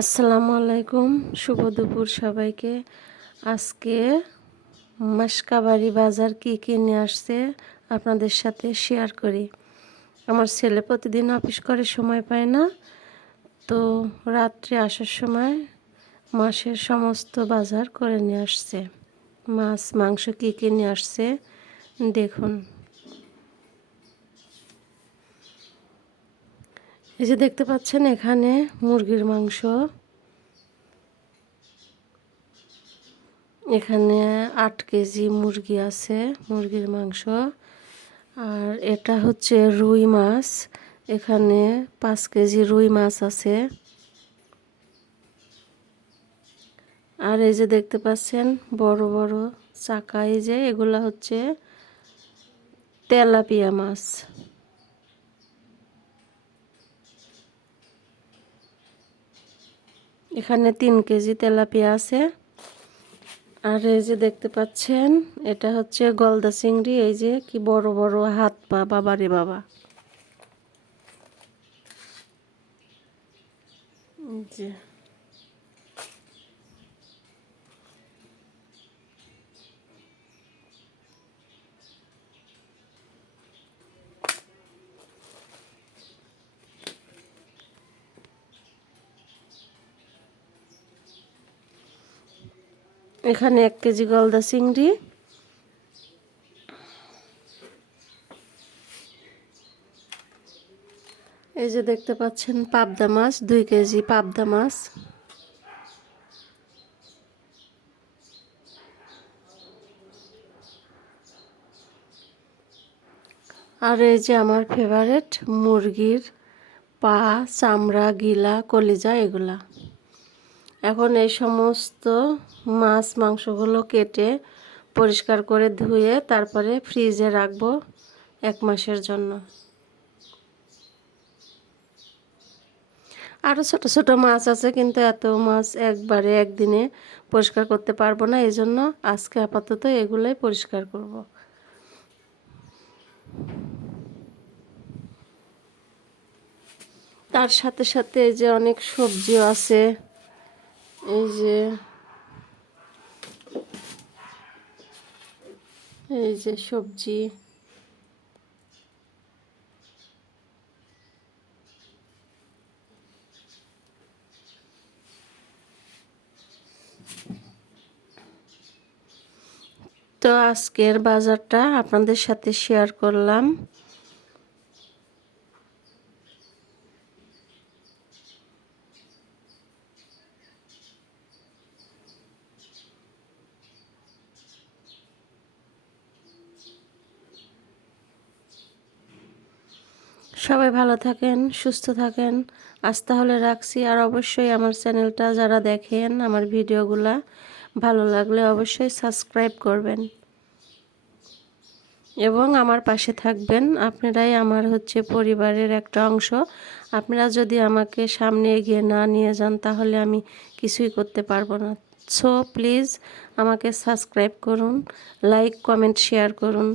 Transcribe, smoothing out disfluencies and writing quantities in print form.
আসসালামু আলাইকুম, শুভ দুপুর সবাইকে। আজকে মাসকাবাড়ি বাজার কি কি নিয়ে আসছে আপনাদের সাথে শেয়ার করি। আমার ছেলে প্রতিদিন অফিস করে সময় পায় না, তো রাত্রে আসার সময় মাসের সমস্ত বাজার করে নিয়ে আসছে। মাছ মাংস কি কি নিয়ে আসছে দেখুন। এই যে দেখতে পাচ্ছেন এখানে মুরগির মাংস, এখানে 8 কেজি মুরগি আছে, মুরগির মাংস। আর এটা হচ্ছে রুই মাছ, এখানে 5 কেজি রুই মাছ আছে। আর এই যে দেখতে পাচ্ছেন বড় বড় চাকা, এই যে এগুলা হচ্ছে তেলাপিয়া মাছ। এখানে 3 কেজি তেলাপিয়া আছে। আর এই যে দেখতে পাচ্ছেন এটা হচ্ছে গলদা চিংড়ি, এই যে কি বড় বড় হাত পা, বাবারে বাবা। যে এখানে 1 কেজি গলদা চিংড়ি। এই যে দেখতে পাচ্ছেন পাবদা মাছ, 2 কেজি পাবদা মাছ। আর এই যে আমার ফেভারিট মুরগির পা, চামড়া, গিলা, কলিজা এগুলা। এখন এই সমস্ত মাছ মাংসগুলো কেটে পরিষ্কার করে ধুয়ে তারপরে ফ্রিজে রাখবো 1 মাসের জন্য। আরও ছোট ছোট মাছ আছে, কিন্তু এত মাছ একবারে একদিনে পরিষ্কার করতে পারবো না, এই জন্য আজকে আপাতত এগুলোই পরিষ্কার করব। তার সাথে সাথে এই যে অনেক সবজিও আছে, এই যে সবজি। তো আজকের বাজারটা আপনাদের সাথে শেয়ার করলাম। সবাই ভালো থাকেন, সুস্থ থাকেন। আজ তাহলে রাখছি। আর অবশ্যই আমার চ্যানেলটা যারা দেখেন, আমার ভিডিওগুলা ভালো লাগলে অবশ্যই সাবস্ক্রাইব করবেন এবং আমার পাশে থাকবেন। আপনারাই আমার হচ্ছে পরিবারের একটা অংশ। আপনারা যদি আমাকে সামনে এগিয়ে না নিয়ে যান তাহলে আমি কিছুই করতে পারবো না। সো প্লিজ আমাকে সাবস্ক্রাইব করুন, লাইক কমেন্ট শেয়ার করুন।